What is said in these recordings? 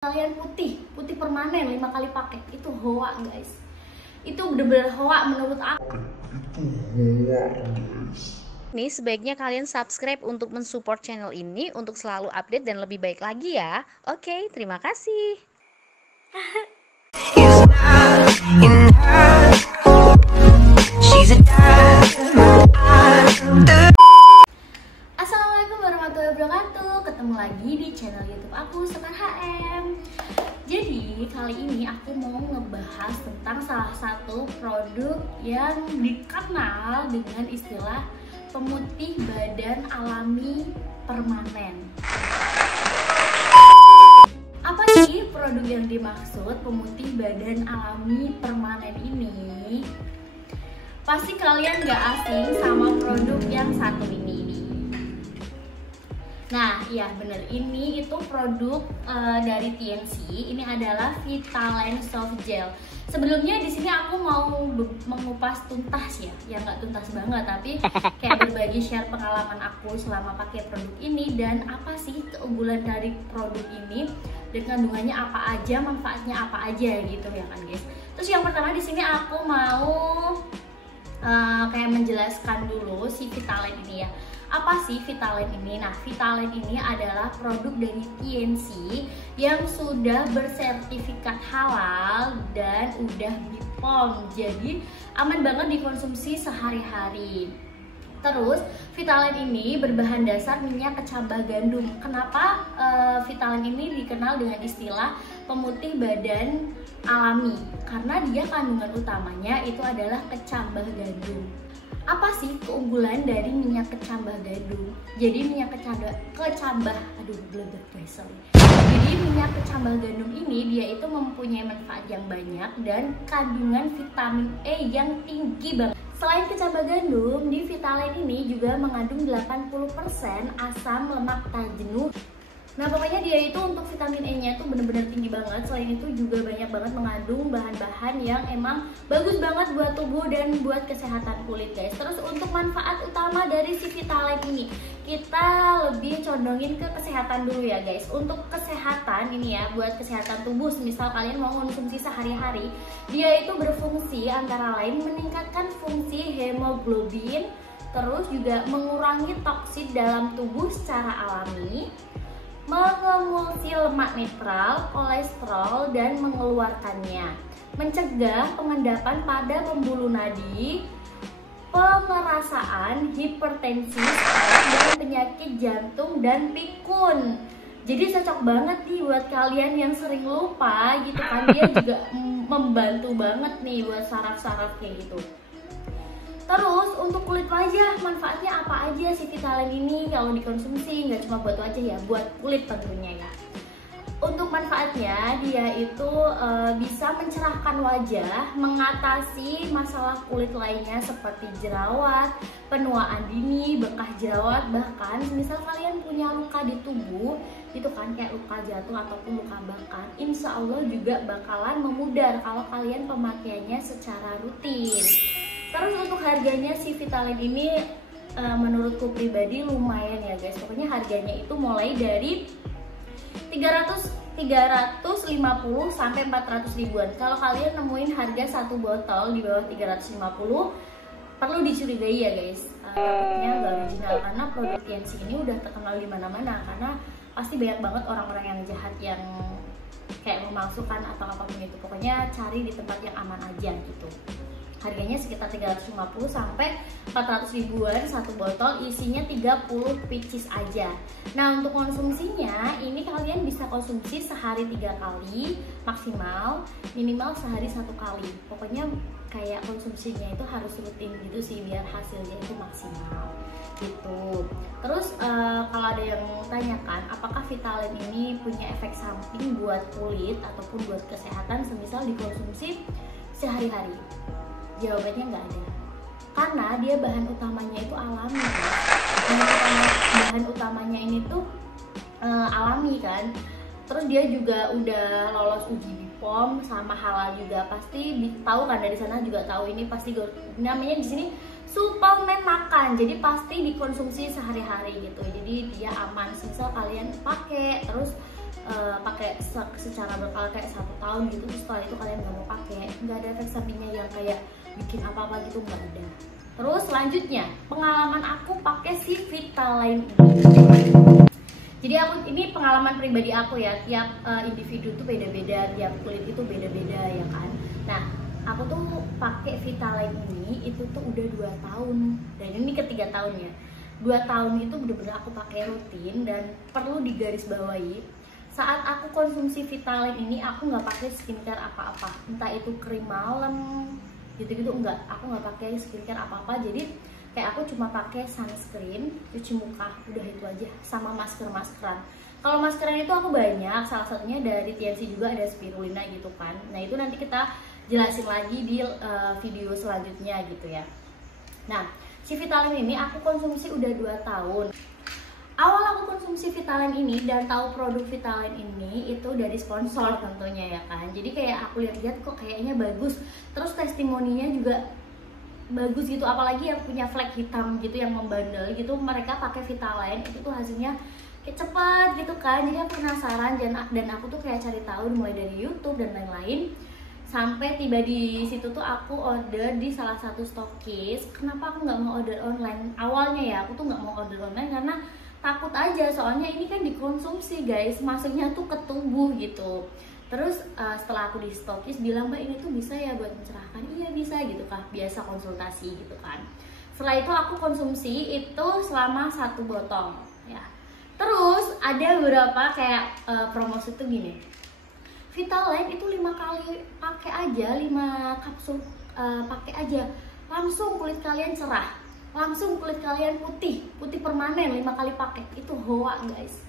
Kalian putih permanen 5 kali pakai itu hoa guys. Itu bener-bener hoa menurut aku. Nih sebaiknya kalian subscribe untuk mensupport channel ini untuk selalu update dan lebih baik lagi ya. Oke, terima kasih. Assalamualaikum warahmatullahi wabarakatuh. Ketemu lagi di channel YouTube aku, Sekar HM. Jadi kali ini aku mau ngebahas tentang salah satu produk yang dikenal dengan istilah pemutih badan alami permanen. Apa sih produk yang dimaksud pemutih badan alami permanen ini? Pasti kalian gak asing sama produk yang satu ini. Nah, iya bener, ini itu produk dari TNC. Ini adalah Vitaline Soft Gel. Sebelumnya di sini aku mau mengupas tuntas ya nggak tuntas banget, tapi kayak berbagi share pengalaman aku selama pakai produk ini dan apa sih keunggulan dari produk ini dan kandungannya apa aja, manfaatnya apa aja gitu ya kan guys. Terus yang pertama di sini aku mau kayak menjelaskan dulu si Vitaline ini ya. Apa sih Vitaline ini? Nah, Vitaline ini adalah produk dari TNC yang sudah bersertifikat halal dan udah BPOM. Jadi aman banget dikonsumsi sehari-hari. Terus Vitaline ini berbahan dasar minyak kecambah gandum. Kenapa Vitaline ini dikenal dengan istilah pemutih badan alami? Karena dia kandungan utamanya itu adalah kecambah gandum. Apa sih keunggulan dari minyak kecambah gandum? Jadi minyak kecambah Jadi minyak kecambah gandum ini dia itu mempunyai manfaat yang banyak dan kandungan vitamin E yang tinggi banget. Selain kecambah gandum, di Vitaline ini juga mengandung 80% asam lemak tak jenuh. Nah pokoknya dia itu untuk vitamin E nya itu bener-bener tinggi banget. Selain itu juga banyak banget mengandung bahan-bahan yang emang bagus banget buat tubuh dan buat kesehatan kulit guys. Terus untuk manfaat utama dari si Vitaline ini, kita lebih condongin ke kesehatan dulu ya guys. Untuk kesehatan ini ya, buat kesehatan tubuh, misal kalian mau konsumsi sehari-hari, dia itu berfungsi antara lain meningkatkan fungsi hemoglobin, terus juga mengurangi toksin dalam tubuh secara alami, mengemulsi lemak netral, kolesterol, dan mengeluarkannya, mencegah pengendapan pada pembuluh nadi, pemerasaan, hipertensi, dan penyakit jantung dan pikun. Jadi cocok banget nih buat kalian yang sering lupa gitu kan. Dia juga membantu banget nih buat saraf-saraf kayak gitu. Terus untuk kulit wajah, manfaatnya apa aja sih Vitaline ini kalau dikonsumsi? Nggak cuma buat wajah ya, buat kulit tentunya ya. Untuk manfaatnya, dia itu bisa mencerahkan wajah, mengatasi masalah kulit lainnya seperti jerawat, penuaan dini, bekas jerawat, bahkan misal kalian punya luka di tubuh, itu kan kayak luka jatuh ataupun luka bakar, insya Allah juga bakalan memudar kalau kalian pemakaiannya secara rutin. Terus untuk harganya si Vitaline ini menurutku pribadi lumayan ya guys. Pokoknya harganya itu mulai dari 350 sampai 400 ribuan. Kalau kalian nemuin harga satu botol di bawah 350, perlu dicurigai ya guys. Takutnya nggak original, karena produk TNC ini udah terkenal di mana-mana. Karena pasti banyak banget orang-orang yang jahat yang kayak memalsukan atau apapun itu. Pokoknya cari di tempat yang aman aja gitu. Harganya sekitar 350 sampai 400 ribuan satu botol, isinya 30 pieces aja. Nah untuk konsumsinya ini kalian bisa konsumsi sehari 3 kali maksimal, minimal sehari 1 kali. Pokoknya kayak konsumsinya itu harus rutin gitu sih biar hasilnya itu maksimal gitu. Terus kalau ada yang tanyakan apakah Vitaline ini punya efek samping buat kulit ataupun buat kesehatan semisal dikonsumsi sehari-hari, jawabannya nggak ada, karena dia bahan utamanya itu alami kan? Bahan utamanya ini tuh alami kan, terus dia juga udah lolos uji BPOM sama halal juga, pasti tahu kan, dari sana juga tahu ini pasti namanya di sini suplemen makan, jadi pasti dikonsumsi sehari-hari gitu, jadi dia aman. Misal kalian pakai terus pakai secara berkala kayak 1 tahun gitu, terus setelah itu kalian nggak mau pakai, nggak ada efek sampingnya yang kayak bikin apa-apa gitu, nggak ada. Terus selanjutnya pengalaman aku pakai si Vitaline ini. Jadi ini pengalaman pribadi aku ya, tiap individu tuh beda-beda, tiap kulit itu beda-beda ya kan. Nah, aku tuh pakai Vitaline ini itu tuh udah 2 tahun, dan ini ketiga tahunnya. 2 tahun itu bener-bener aku pakai rutin, dan perlu digarisbawahi, saat aku konsumsi Vitaline ini aku nggak pakai skincare apa-apa, entah itu krim malam gitu-gitu, enggak, aku nggak pakai skincare apa-apa. Jadi kayak aku cuma pakai sunscreen, cuci muka, udah itu aja, sama maskeran. Kalau maskeran itu aku banyak, salah satunya dari TNC juga ada spirulina gitu kan. Nah itu nanti kita jelasin lagi di video selanjutnya gitu ya. Nah, si Vitaline ini aku konsumsi udah 2 tahun. Awal aku konsumsi Vitaline ini dan tahu produk Vitaline ini itu dari sponsor tentunya ya kan. Jadi kayak aku lihat-lihat kok kayaknya bagus. Terus testimoninya juga bagus gitu, apalagi yang punya flek hitam gitu yang membandel gitu, mereka pakai Vitaline itu tuh hasilnya kayak cepat gitu kan. Jadi aku penasaran, dan aku tuh kayak cari tahu mulai dari YouTube dan lain-lain, sampai tiba di situ tuh aku order di salah satu stokis. Kenapa aku nggak mau order online awalnya ya? Aku tuh nggak mau order online karena takut aja, soalnya ini kan dikonsumsi guys, masuknya tuh ke tubuh gitu. Terus setelah aku di stokis bilang, Mbak ini tuh bisa ya buat mencerahkan? Iya bisa gitu kan, biasa konsultasi gitu kan. Setelah itu aku konsumsi itu selama 1 botol ya. Terus ada beberapa kayak promosi tuh gini, Vitaline itu 5 kali pakai aja, 5 kapsul pakai aja, langsung kulit kalian cerah, langsung kulit kalian putih permanen 5 kali pakai. Itu hoa guys,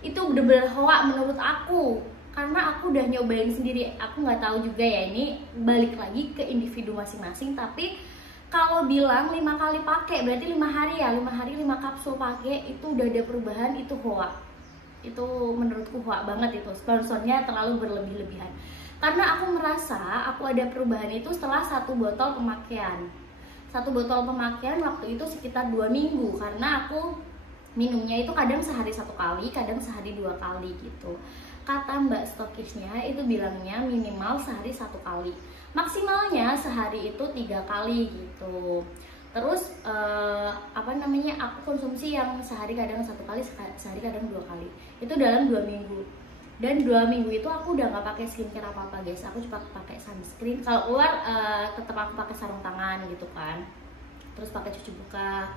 itu bener-bener hoa menurut aku, karena aku udah nyobain sendiri. Aku nggak tahu juga ya, ini balik lagi ke individu masing-masing, tapi kalau bilang 5 kali pakai berarti 5 hari ya, 5 hari 5 kapsul pakai itu udah ada perubahan, itu hoa. Itu menurutku hoa banget, itu sponsornya terlalu berlebih-lebihan. Karena aku merasa aku ada perubahan itu setelah 1 botol pemakaian. 1 botol pemakaian waktu itu sekitar 2 minggu, karena aku minumnya itu kadang sehari 1 kali, kadang sehari 2 kali gitu. Kata mbak stokisnya itu bilangnya minimal sehari 1 kali, maksimalnya sehari itu 3 kali gitu. Terus aku konsumsi yang sehari kadang 1 kali, sehari kadang 2 kali, itu dalam 2 minggu. Dan 2 minggu itu aku udah nggak pakai skincare apa-apa guys, aku cuma pakai sunscreen. Kalau keluar tetap aku pakai sarung tangan gitu kan, terus pakai cuci muka,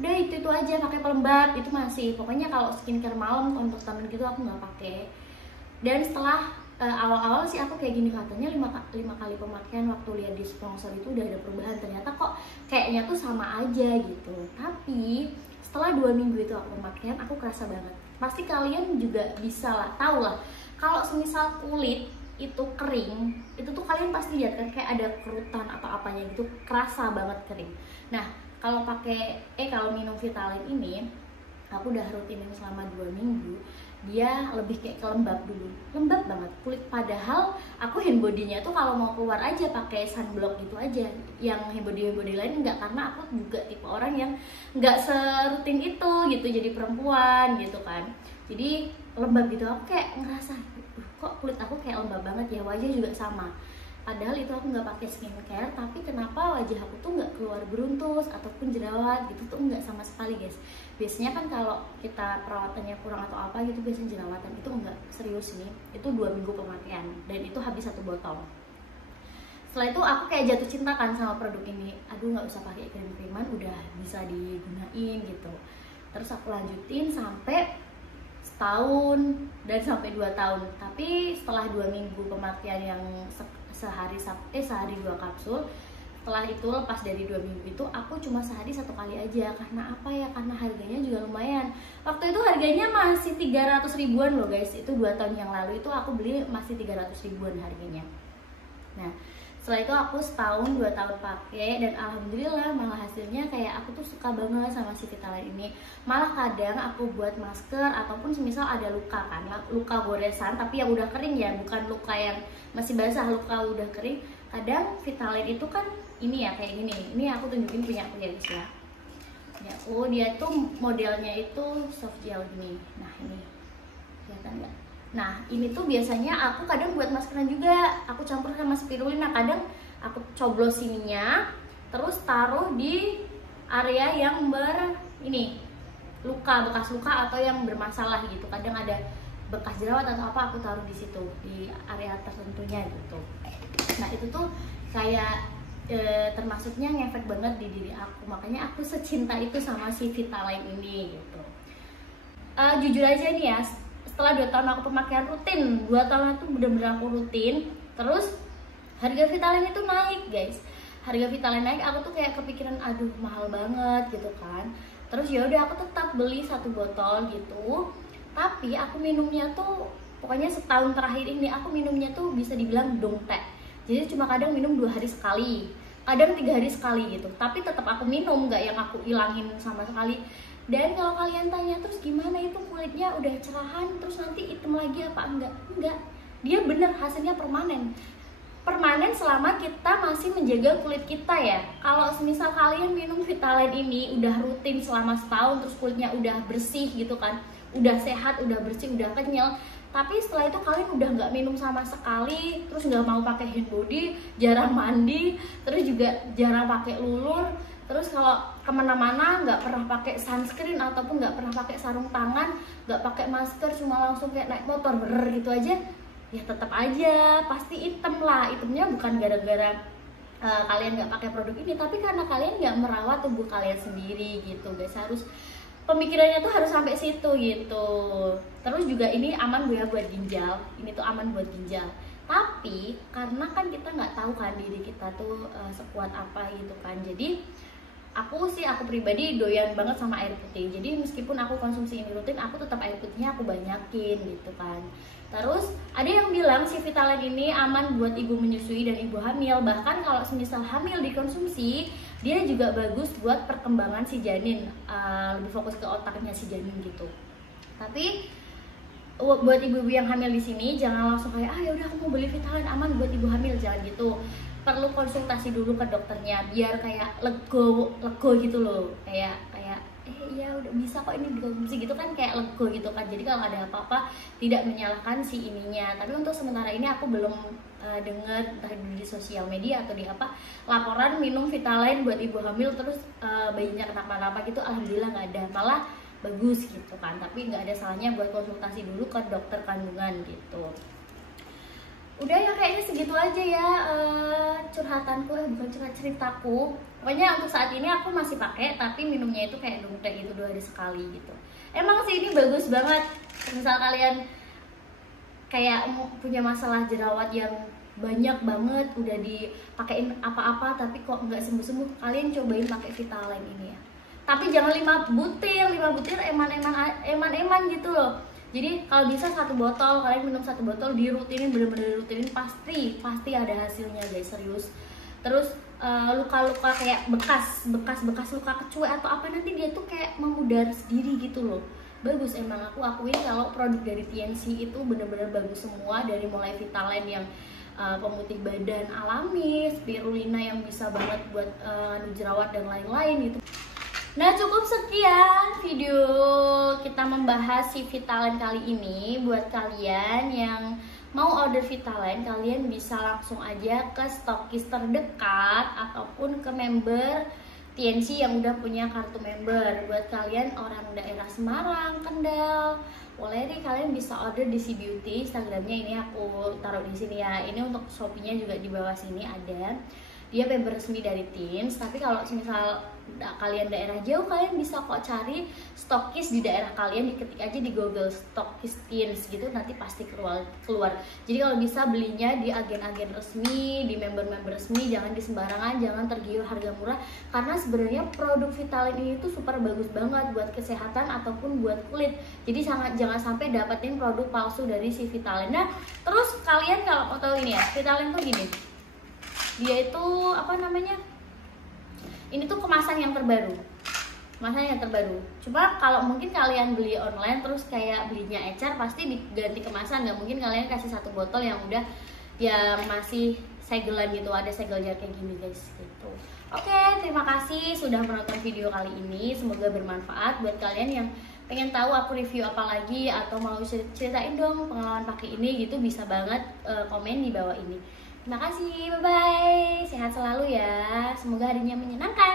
udah itu aja, pakai pelembab itu masih. Pokoknya kalau skincare malam untuk temen gitu aku nggak pakai. Dan setelah awal-awal sih aku kayak gini, katanya 5 kali pemakaian, waktu lihat di sponsor itu udah ada perubahan, ternyata kok kayaknya tuh sama aja gitu. Tapi setelah 2 minggu itu aku pemakaian, aku kerasa banget. Pasti kalian juga bisa lah, tau lah, kalau semisal kulit itu kering, itu tuh kalian pasti lihat kan kayak ada kerutan atau apanya gitu, kerasa banget kering. Nah kalau kalau minum Vitaline ini, aku udah rutinin selama 2 minggu, dia lebih kayak kelembab dulu, lembab banget kulit. Padahal aku hand body-nya tuh kalau mau keluar aja pakai sunblock gitu aja, yang hand body lain enggak, karena aku juga tipe orang yang enggak serutin itu gitu, jadi perempuan gitu kan, jadi lembab gitu. Aku kayak ngerasa kok kulit aku kayak lembab banget ya, wajah juga sama. Padahal itu aku nggak pakai skincare, tapi kenapa wajah aku tuh nggak keluar beruntus ataupun jerawat gitu tuh nggak sama sekali guys. Biasanya kan kalau kita perawatannya kurang atau apa gitu biasanya jerawatan, itu enggak, serius nih. Itu 2 minggu pemakaian dan itu habis 1 botol. Setelah itu aku kayak jatuh cinta kan sama produk ini. Aduh nggak usah pakai krim-kriman, udah bisa digunain gitu. Terus aku lanjutin sampai setahun dan sampai 2 tahun. Tapi setelah 2 minggu pemakaian yang sehari 2 kapsul, setelah itu lepas dari 2 minggu itu aku cuma sehari 1 kali aja. Karena apa ya, karena harganya juga lumayan. Waktu itu harganya masih 300 ribuan loh guys. Itu 2 tahun yang lalu itu aku beli masih 300 ribuan harganya. Nah setelah itu aku setahun 2 tahun pakai, dan alhamdulillah malah hasilnya kayak aku tuh suka banget sama si Vitaline ini. Malah kadang aku buat masker ataupun semisal ada luka kan, luka goresan tapi yang udah kering ya, bukan luka yang masih basah, luka udah kering. Kadang Vitaline itu kan ini ya kayak gini. Ini aku tunjukin punya aku ya guys ya. Ya, oh dia tuh modelnya itu soft gel gini. Nah ini kelihatan nggak? Nah ini tuh biasanya aku kadang buat maskeran juga, aku campur sama spirulina. Kadang aku coblos ininya, terus taruh di area yang luka, bekas luka atau yang bermasalah gitu. Kadang ada bekas jerawat atau apa, aku taruh di situ, di area tertentunya gitu. Nah itu tuh kayak termasuknya ngefek banget di diri aku, makanya aku secinta itu sama si Vitaline ini gitu. Jujur aja nih ya, setelah 2 tahun aku pemakaian rutin, 2 tahun itu bener-bener aku rutin, terus harga Vitaline itu naik guys. Harga Vitaline naik, aku tuh kayak kepikiran aduh mahal banget gitu kan. Terus ya udah aku tetap beli 1 botol gitu. Tapi aku minumnya tuh pokoknya setahun terakhir ini aku minumnya tuh bisa dibilang dongtek. Jadi cuma kadang minum 2 hari sekali, kadang 3 hari sekali gitu. Tapi tetap aku minum, nggak yang aku ilangin sama sekali. Dan kalau kalian tanya terus gimana itu kulitnya udah cerahan terus nanti hitam lagi apa enggak? Enggak. Dia bener hasilnya permanen. Permanen selama kita masih menjaga kulit kita ya. Kalau misal kalian minum Vitaline ini udah rutin selama setahun terus kulitnya udah bersih gitu kan, udah sehat, udah bersih, udah kenyal, tapi setelah itu kalian udah nggak minum sama sekali, terus nggak mau pakai hand body, jarang mandi, terus juga jarang pakai lulur, terus kalau kemana-mana nggak pernah pakai sunscreen ataupun nggak pernah pakai sarung tangan, nggak pakai masker, cuma langsung kayak naik motor gitu aja, ya tetap aja pasti hitam lah. Hitamnya bukan gara-gara kalian nggak pakai produk ini, tapi karena kalian nggak merawat tubuh kalian sendiri gitu guys. Harus pemikirannya tuh harus sampai situ gitu. Terus juga ini aman ya buat ginjal, ini tuh aman buat ginjal. Tapi karena kan kita nggak tahu kan diri kita tuh sekuat apa gitu kan. Jadi aku pribadi doyan banget sama air putih. Jadi meskipun aku konsumsi ini rutin, aku tetap air putihnya aku banyakin gitu kan. Terus ada yang bilang si Vitaline ini aman buat ibu menyusui dan ibu hamil. Bahkan kalau semisal hamil dikonsumsi, dia juga bagus buat perkembangan si janin, lebih fokus ke otaknya si janin gitu. Tapi buat ibu-ibu yang hamil di sini jangan langsung kayak ya udah aku mau beli Vitaline aman buat ibu hamil, jangan gitu. Perlu konsultasi dulu ke dokternya biar kayak lego gitu loh, kayak ya udah bisa kok ini dikonsumsi gitu kan, kayak lego gitu kan. Jadi kalau ada apa-apa tidak menyalahkan si ininya. Tapi untuk sementara ini aku belum dengar entah di sosial media atau di apa laporan minum Vitaline buat ibu hamil terus bayinya kenapa-napa gitu. Alhamdulillah nggak ada, malah bagus gitu kan. Tapi nggak ada salahnya buat konsultasi dulu ke dokter kandungan gitu. Udah ya kayaknya segitu aja ya curhatanku, bukan curhat, ceritaku. Pokoknya untuk saat ini aku masih pakai, tapi minumnya itu kayak dongtek gitu 2 hari sekali gitu. Emang sih ini bagus banget. Misal kalian kayak punya masalah jerawat yang banyak banget, udah dipakein apa-apa tapi kok nggak sembuh-sembuh, kalian cobain pakai Vitaline ini ya. Tapi jangan 5 butir eman-eman gitu loh. Jadi kalau bisa 1 botol, kalian minum 1 botol, dirutinin, bener-bener dirutinin, pasti ada hasilnya guys, serius. Terus luka-luka kayak bekas luka kecuek atau apa, nanti dia tuh kayak memudar sendiri gitu loh. Bagus, emang aku akuin kalau produk dari TNC itu bener-bener bagus semua. Dari mulai Vitaline yang pemutih badan alami, spirulina yang bisa banget buat jerawat dan lain-lain gitu. Nah cukup sekian video kita membahas si Vitaline kali ini. Buat kalian yang mau order Vitaline, kalian bisa langsung aja ke stokis terdekat ataupun ke member TNC yang udah punya kartu member. Buat kalian orang daerah Semarang, Kendal, boleh nih kalian bisa order di Si Beauty. Instagramnya ini aku taruh di sini ya. Ini untuk Shopee-nya juga di bawah sini ada. Dia member resmi dari Teens. Tapi kalau misal kalian daerah jauh, kalian bisa kok cari stokis di daerah kalian, diketik aja di Google stokis Teens gitu, nanti pasti keluar. Jadi kalau bisa belinya di agen-agen resmi, di member-member resmi, jangan di sembarangan, jangan tergiur harga murah. Karena sebenarnya produk Vitaline ini tuh super bagus banget buat kesehatan ataupun buat kulit. Jadi jangan sampai dapetin produk palsu dari si Vitaline. Nah, terus kalian kalau mau tahu ini ya, Vitaline tuh gini. Dia itu apa namanya? Ini tuh kemasan yang terbaru. Coba kalau mungkin kalian beli online terus kayak belinya ecer, pasti diganti kemasan. Nggak mungkin kalian kasih 1 botol yang udah yang masih segelan gitu, ada segelnya kayak gini guys gitu. Oke, terima kasih sudah menonton video kali ini, semoga bermanfaat buat kalian yang pengen tahu aku review apa lagi atau mau ceritain dong pengalaman pakai ini gitu, bisa banget komen di bawah ini. Terima kasih, bye bye, sehat selalu ya, semoga harinya menyenangkan.